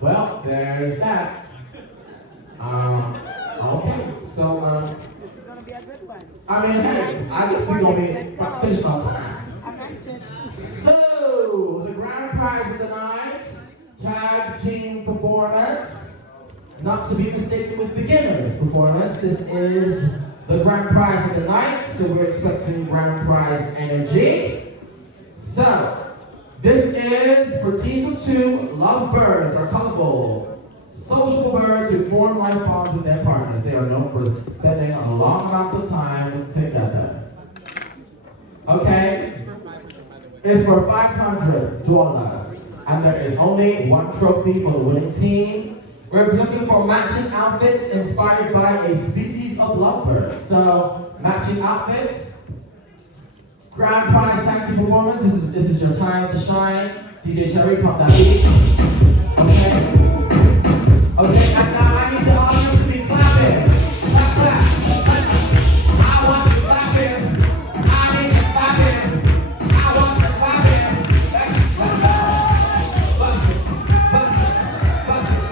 Well, there's that. Okay, so, This is gonna be a good one. I mean, hey, I guess we're gonna be finished on time. I'm anxious. So, the grand prize of the night, tag team performance. Not to be mistaken with beginners performance. This is the grand prize of the night, so we're expecting grand prize energy. So, this is for team of two, lovebirds are colorful. Social birds who form life bonds with their partners. They are known for spending a long amounts of time together. Okay? It's for $500. And there is only one trophy for the winning team. We're looking for matching outfits inspired by a species of lovebird. So, matching outfits. Grand prize tag team performance. This is your time to shine. DJ Cherry, pop that beat. Okay? Okay, and now I need the audience to be clapping. Clap, clap. I want you clapping. I need you clapping. I want you clapping. Bust it, bust it, bust it,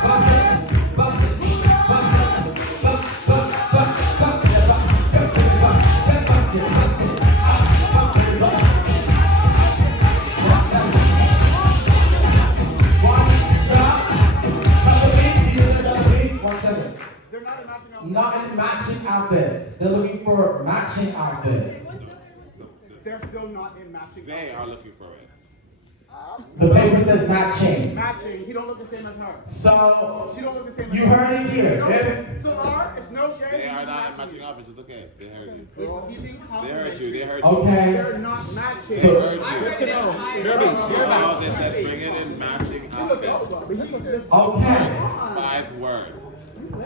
bust it, bust it, bust it, bust it. Not in matching outfits. They're looking for matching outfits. They're still not in matching. They are looking for it. The paper says matching. Matching. He don't look the same as her. So She don't look the same as you her. heard it here. So Lar, it's no shade. They are not in matching outfits. It's okay. They heard you. They They heard you. They heard you. Okay. They're not matching. They heard you. Good to know. Oh, they said bring it in matching outfits. Okay. 5 words.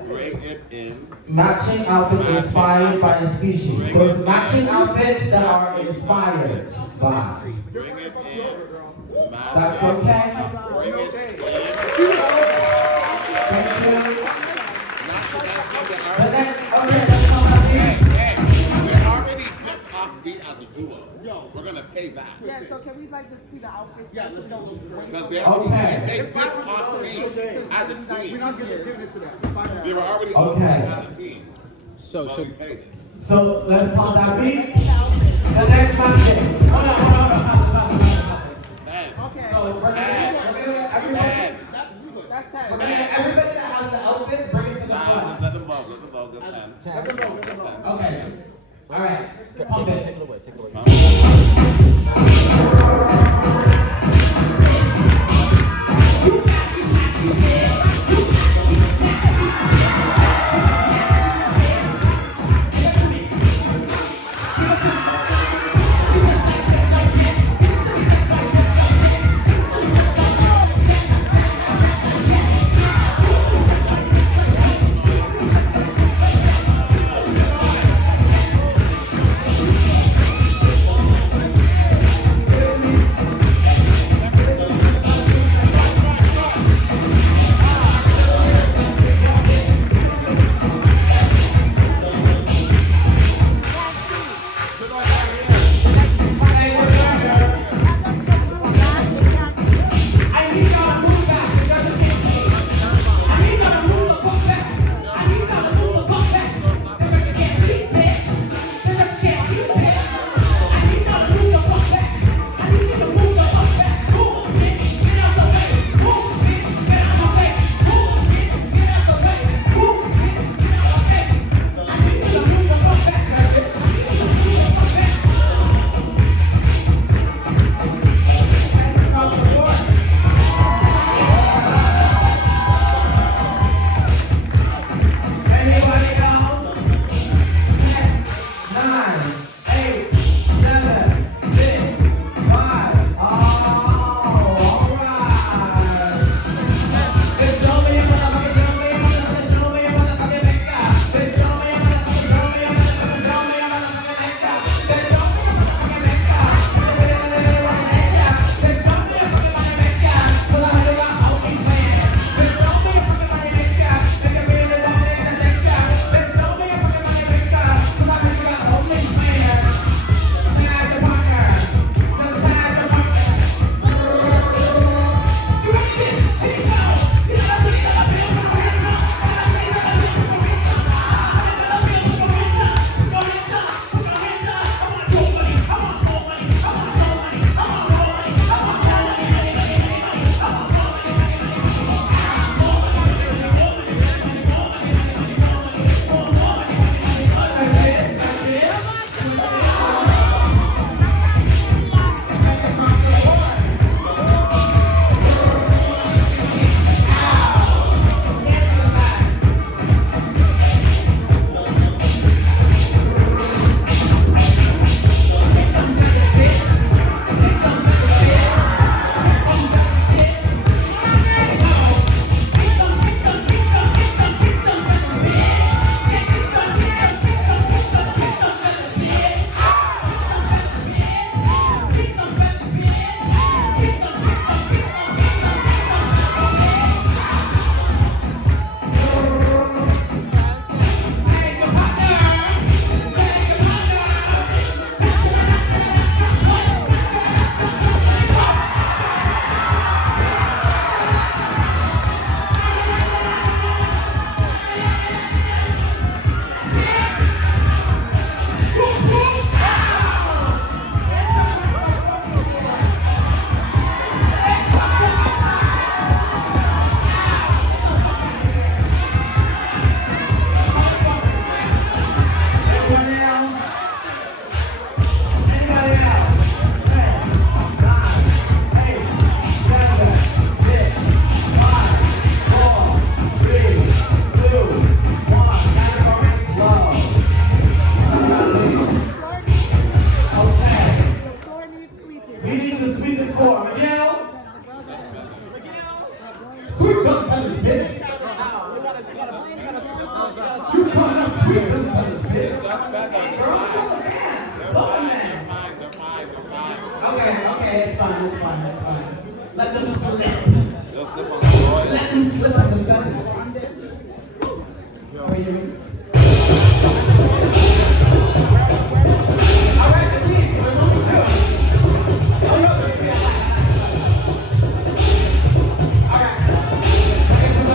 Bring it in. Matching outfits inspired by a species. So it's matching outfits that are inspired by. Bring it in. Matching. That's okay. Bring it in. Thank you. Not to mention the But then, artist. okay, let's come back in. Hey, we're already dipped off beat as a duo. We're gonna pay that. Yeah, so can we like just see the outfits? Yeah, first so we don't just waste Because Okay. they dipped off beat as a We're team. not giving it to them. They were already Okay. on as a team. So But we should paid it. So let's pump that beat. The next matching. Hold on. 10. Okay. So we're gonna get everybody. 10. That's 10. We're gonna get everybody that has the outfits, bring it to the Nah, front. let's let them vote. Let them vote. That's 10. Let them go. Let them go. Okay. All right. Pump it. take it away. Take it away. Sweep them feathers, bitch. That's better. They're fine. Okay, it's fine. Let them slip. They'll slip on the floor. Let them slip on the feathers. Are you ready? All right, the team. We're moving to it. Oh, no, there's three. All right. Okay, so go.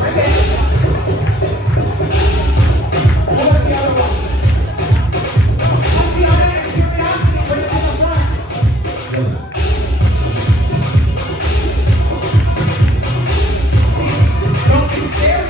Right there. What was the other one? What's the other curiosity? Bring it to the front. Don't be scared.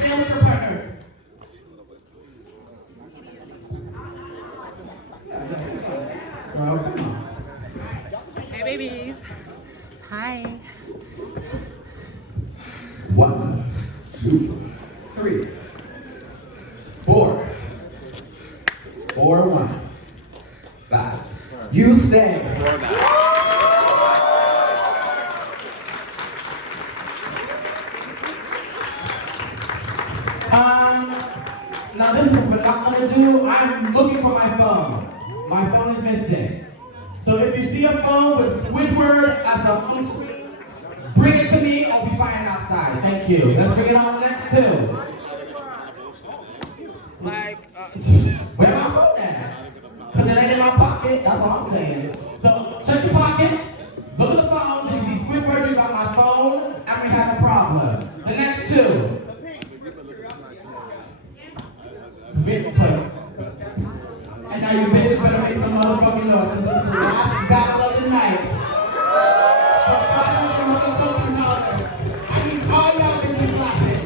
Stand with your partner. Girl, come on. Hey, babies. Hi. 1, 2, 3, 4. 4, 1, 5. You stay. Now this is what I'm gonna do. I'm looking for my phone. My phone is missing. So if you see a phone with Squidward as a phone screen, bring it to me. I'll be fine outside. Thank you. Let's bring it on the next two. Where my phone at? Because it ain't in my pocket. That's all I'm saying. So check your pockets. Look at the phones. If you see Squidward, you got my phone. I'm gonna have a problem. The next two. Big play. And now you bitches better make some motherfucking noise. This is the last battle of the night. For $500 motherfucking dollars. I need all y'all bitches laughing.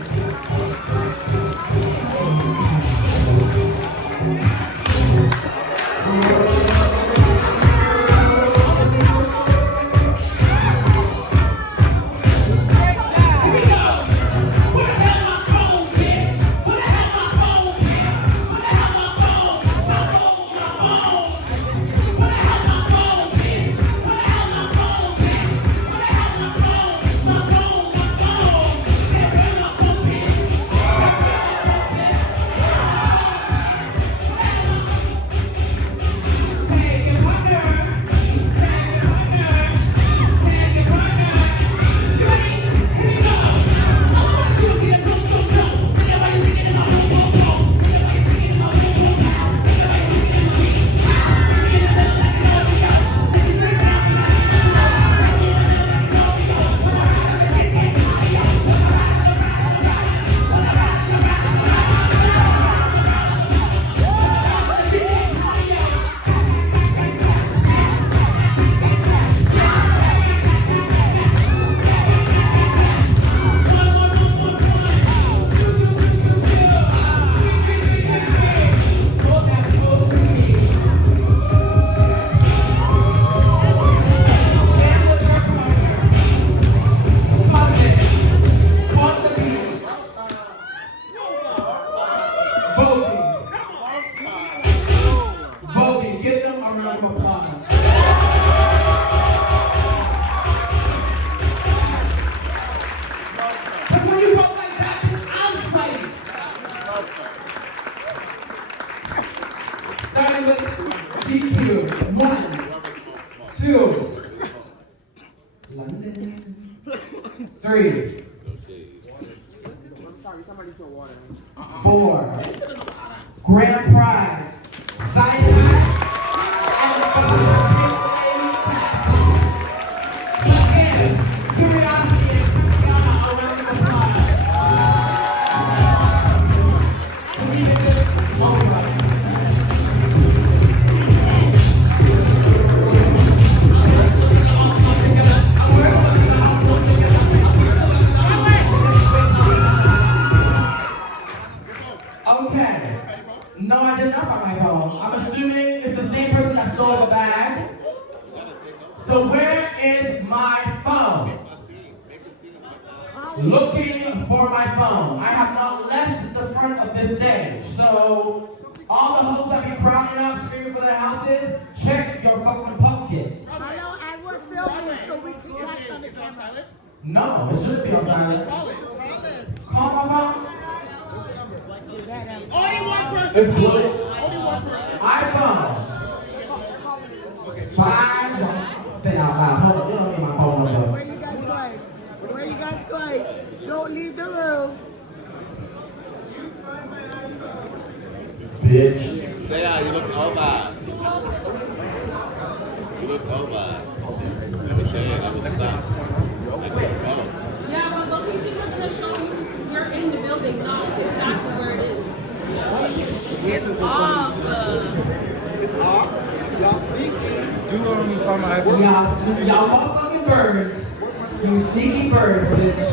Because when you go like that, I'm fighting. starting with GQ. 1, 2, London. 3, I'm sorry, somebody's got water. 4. Grand prize. Cyanide and 5 lady passes. Again, curiosity and Christiana are round of applause. Believe it is over. Okay. No, I did not buy my phone. I'm assuming it's the same person that stole the bag. So where is my phone? Looking for my phone. I have not left the front of this stage. So all the hoes that be crowding up, screaming for their houses, check your fucking pumpkins. Hello, and we're filming so we can catch on the camera. No, it shouldn't be on silent. Call my phone. It's blue. iPhone. 5. Say out loud. Hold on, you don't need my phone number. Where you guys going? Where you guys going? Don't leave the room. Bitch. Say that, you look over. You look over. Never say it, never stop. Yeah, but location we're gonna show you. We're in the building, not exactly where it is. It's off. It's off. Y'all sneaky. Y'all motherfucking birds. You sneaky birds, bitch.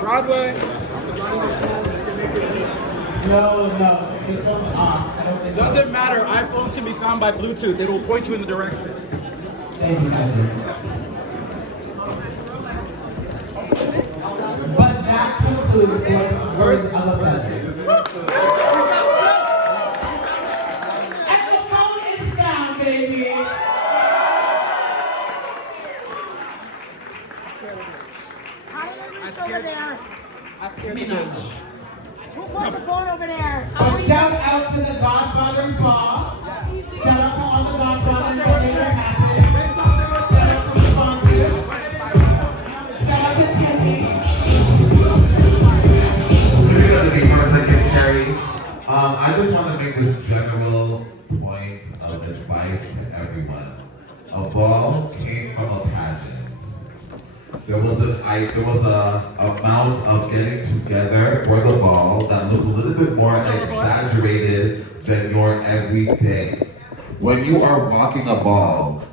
Broadway. No, it's not off. I don't think so. Doesn't matter. iPhones can be found by Bluetooth. It will point you in the direction. Thank you, Magic. But that concludes the words of a president. And the phone is found, baby. How did it reach over there? I scared Me the not. bitch. Who put the phone over there? But shout out to the Godfather's Ball. Shout out to all the Godfathers that made this happen. Shout out to the sponsors. Shout out to Timmy. Moving on to me for a second, Terry. I just want to make this general point of advice to everyone. A ball came from a pageant. There was a amount of getting together for the ball that looks a little bit more exaggerated than your everyday. When you are rocking a ball,